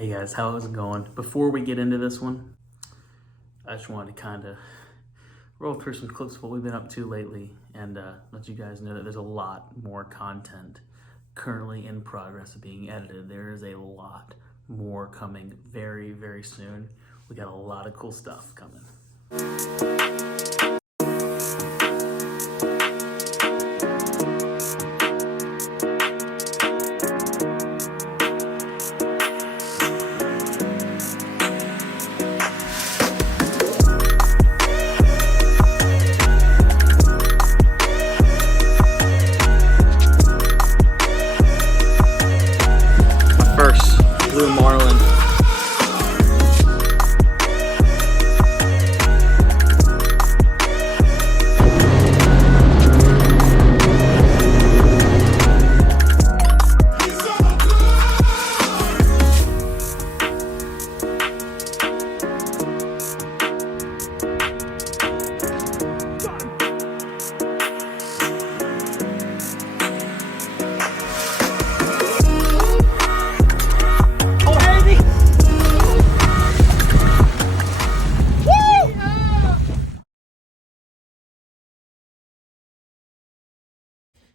Hey guys, how's it going? Before we get into this one, I just wanted to kind of roll through some clips of what we've been up to lately and let you guys know that there's a lot more content currently in progress of being edited. There is a lot more coming very, very soon. We got a lot of cool stuff coming. First, Blue Marlin.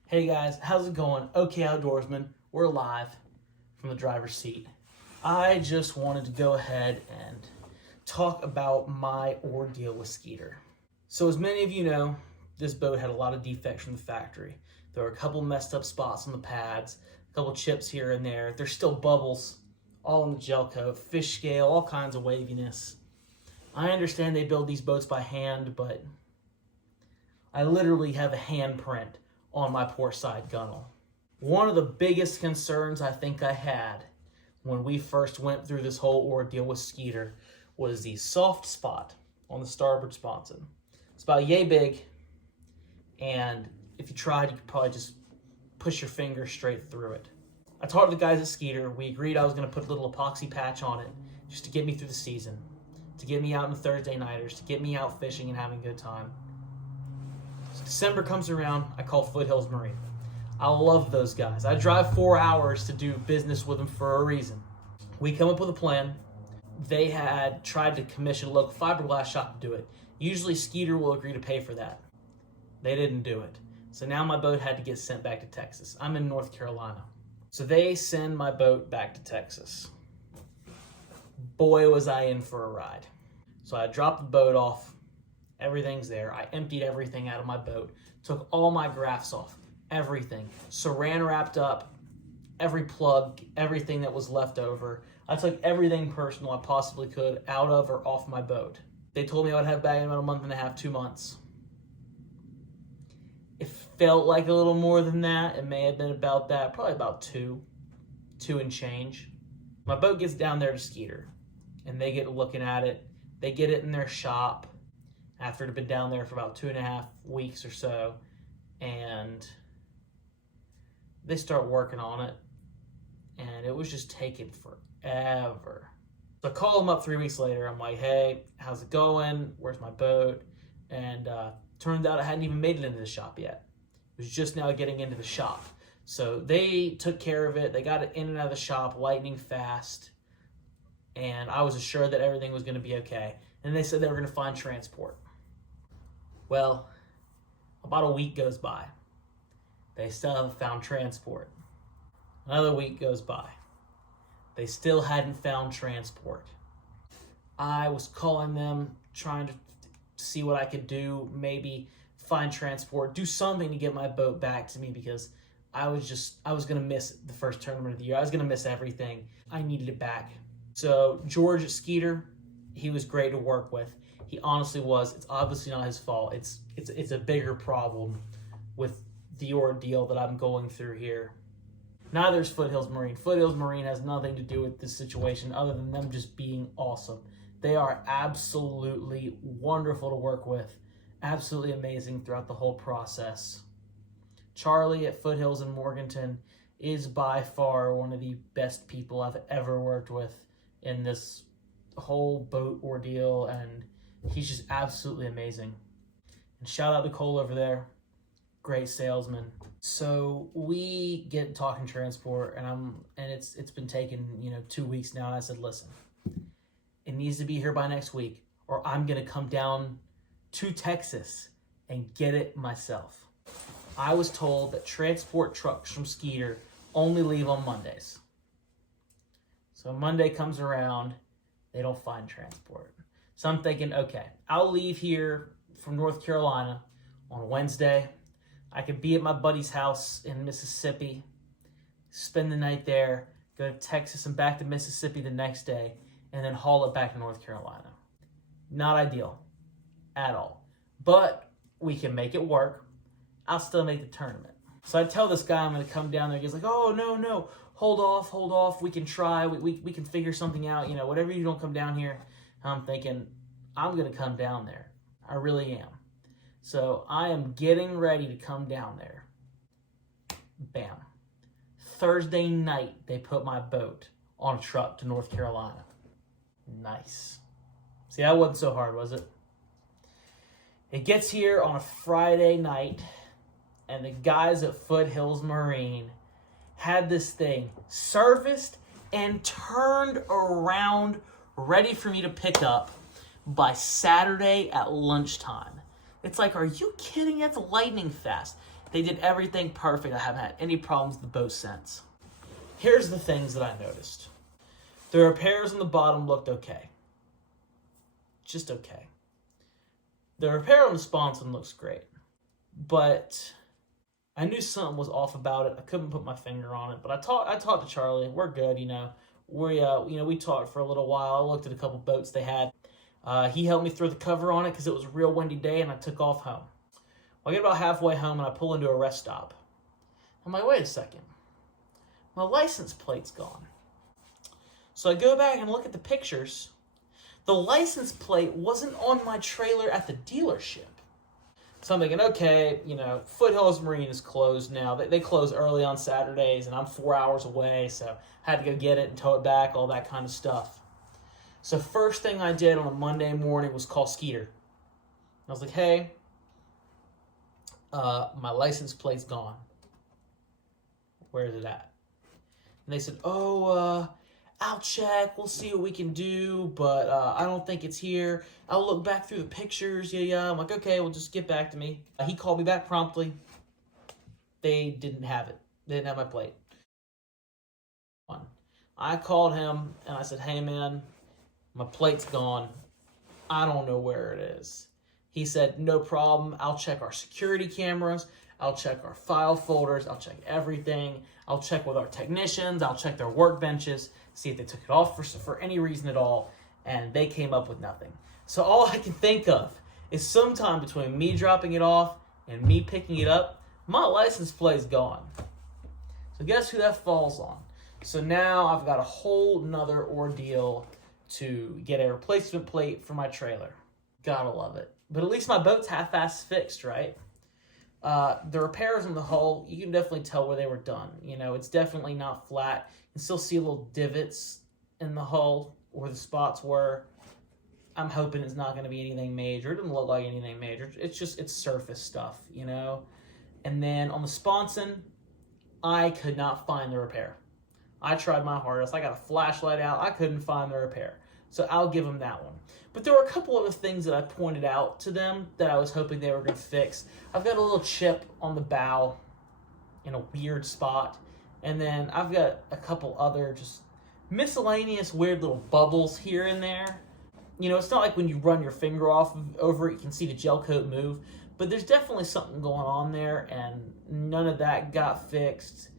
Hey guys, how's it going? Okay, Outdoorsman, we're live from the driver's seat. I just wanted to go ahead and talk about my ordeal with Skeeter. So as many of you know, this boat had a lot of defects from the factory. There were a couple messed up spots on the pads, a couple chips here and there. There's still bubbles all in the gel coat, fish scale, all kinds of waviness. I understand they build these boats by hand, but I literally have a handprint on my port side gunnel. One of the biggest concerns I think I had when we first went through this whole ordeal with Skeeter was the soft spot on the starboard sponson. It's about yay big, and if you tried, you could probably just push your finger straight through it. I talked to the guys at Skeeter. We agreed I was going to put a little epoxy patch on it just to get me through the season, to get me out in the Thursday nighters, to get me out fishing and having a good time. So December comes around, I call Foothills Marine. I love those guys. I drive 4 hours to do business with them for a reason. We come up with a plan. They had tried to commission a local fiberglass shop to do it. Usually Skeeter will agree to pay for that. They didn't do it. So now my boat had to get sent back to Texas. I'm in North Carolina. So they send my boat back to Texas. Boy, was I in for a ride. So I dropped the boat off. Everything's there. I emptied everything out of my boat, took all my graphs off, everything. Saran wrapped up every plug, everything that was left over. I took everything personal I possibly could out of or off my boat. They told me I would have back in about a month and a half, 2 months. It felt like a little more than that. It may have been about that, probably about two and change. My boat gets down there to Skeeter, and they get looking at it. They get it in their shop after it had been down there for about 2.5 weeks or so, and they start working on it, and it was just taking forever. So I call them up 3 weeks later. I'm like, hey, how's it going? Where's my boat? And turned out I hadn't even made it into the shop yet. It was just now getting into the shop. So they took care of it. They got it in and out of the shop lightning fast, and I was assured that everything was going to be okay. And they said they were going to find transport. Well, about a week goes by. They still haven't found transport. Another week goes by. They still hadn't found transport. I was calling them, trying to see what I could do, maybe find transport, do something to get my boat back to me, because I was going to miss the first tournament of the year. I was going to miss everything. I needed it back. So George at Skeeter, he was great to work with. He honestly was. It's obviously not his fault. It's a bigger problem with the ordeal that I'm going through here. Neither is Foothills Marine. Foothills Marine has nothing to do with this situation other than them just being awesome. They are absolutely wonderful to work with. Absolutely amazing throughout the whole process. Charlie at Foothills in Morganton is by far one of the best people I've ever worked with in this whole boat ordeal, and he's just absolutely amazing. And shout out to Cole over there. great salesman. So we get talking transport, and it's been taking 2 weeks now. And I said, listen, it needs to be here by next week, or I'm gonna come down to Texas and get it myself. I was told that transport trucks from Skeeter only leave on Mondays. So Monday comes around, they don't find transport. So I'm thinking, okay, I'll leave here from North Carolina on Wednesday. I could be at my buddy's house in Mississippi, spend the night there, go to Texas and back to Mississippi the next day, and then haul it back to North Carolina. Not ideal at all. But we can make it work. I'll still make the tournament. So I tell this guy I'm going to come down there. He's like, oh, no, hold off. We can try. We can figure something out. Whatever you don't come down here. I'm thinking, I'm going to come down there. I really am. So I am getting ready to come down there. Bam. Thursday night, they put my boat on a truck to North Carolina. Nice. See, that wasn't so hard, was it? It gets here on a Friday night, and the guys at Foothills Marine had this thing serviced and turned around, ready for me to pick up by Saturday at lunchtime. It's like, are you kidding? That's lightning fast. They did everything perfect. I haven't had any problems with the boat since. Here's the things that I noticed. The repairs on the bottom looked okay. Just okay. The repair on the sponson looks great. But I knew something was off about it. I couldn't put my finger on it. But I talked to Charlie. We're good, We talked for a little while. I looked at a couple boats they had. He helped me throw the cover on it because it was a real windy day, and I took off home. Well, I get about halfway home, and I pull into a rest stop. I'm like, wait a second. My license plate's gone. So I go back and look at the pictures. The license plate wasn't on my trailer at the dealership. So I'm thinking, okay, Foothills Marine is closed now. They close early on Saturdays, and I'm 4 hours away, so I had to go get it and tow it back, all that kind of stuff. So first thing I did on a Monday morning was call Skeeter. I was like, hey, my license plate's gone. Where is it at? And they said, I'll check. We'll see what we can do, but I don't think it's here. I'll look back through the pictures. Yeah. I'm like, okay, well, just get back to me. He called me back promptly. They didn't have it. They didn't have my plate. I called him, and I said, hey, man, my plate's gone. I don't know where it is. He said, no problem. I'll check our security cameras. I'll check our file folders. I'll check everything. I'll check with our technicians. I'll check their workbenches, see if they took it off for any reason at all. And they came up with nothing. So all I can think of is sometime between me dropping it off and me picking it up, my license plate's gone. So guess who that falls on? So now I've got a whole nother ordeal to get a replacement plate for my trailer. Gotta love it. But at least my boat's half-assed fixed, right? The repairs on the hull, you can definitely tell where they were done. It's definitely not flat. You can still see little divots in the hull where the spots were. I'm hoping it's not going to be anything major. It doesn't look like anything major. It's surface stuff, And then on the sponson, I could not find the repair. I tried my hardest. I got a flashlight out. I couldn't find the repair. So I'll give them that one. But there were a couple other things that I pointed out to them that I was hoping they were going to fix. I've got a little chip on the bow in a weird spot. And then I've got a couple other just miscellaneous weird little bubbles here and there. It's not like when you run your finger over it, you can see the gel coat move. But there's definitely something going on there, and none of that got fixed.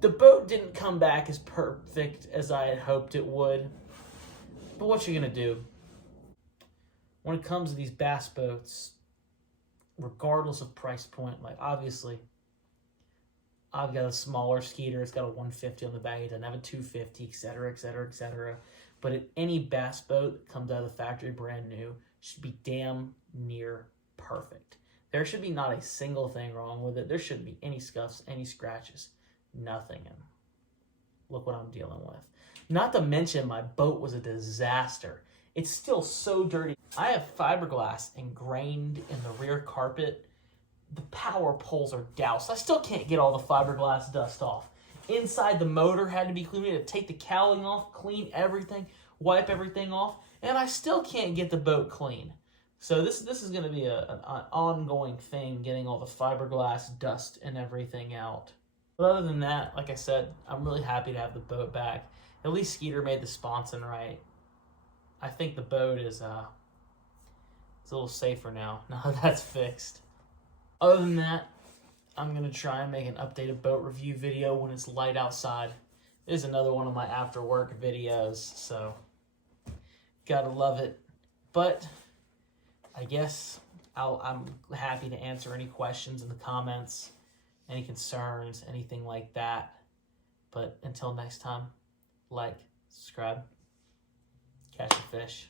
The boat didn't come back as perfect as I had hoped it would. But what you gonna do? When it comes to these bass boats, regardless of price point, obviously, I've got a smaller Skeeter. It's got a 150 on the back. It doesn't have a 250, etc., etc., etc. But any bass boat that comes out of the factory brand new should be damn near perfect. There should be not a single thing wrong with it. There shouldn't be any scuffs, any scratches, nothing. And look what I'm dealing with. Not to mention my boat was a disaster. It's still so dirty. I have fiberglass ingrained in the rear carpet the power poles are doused. I still can't get all the fiberglass dust off. Inside the motor had to be cleaned. We had to take the cowling off, clean everything, wipe everything off, and I still can't get the boat clean. So this is going to be an ongoing thing, getting all the fiberglass dust and everything out. But other than that, like I said, I'm really happy to have the boat back. At least Skeeter made the sponson right. I think the boat is it's a little safer now that that's fixed. Other than that, I'm going to try and make an updated boat review video when it's light outside. This is another one of my after work videos, so gotta love it. But I guess I'm happy to answer any questions in the comments, any concerns, anything like that. But until next time, like, subscribe, catch a fish.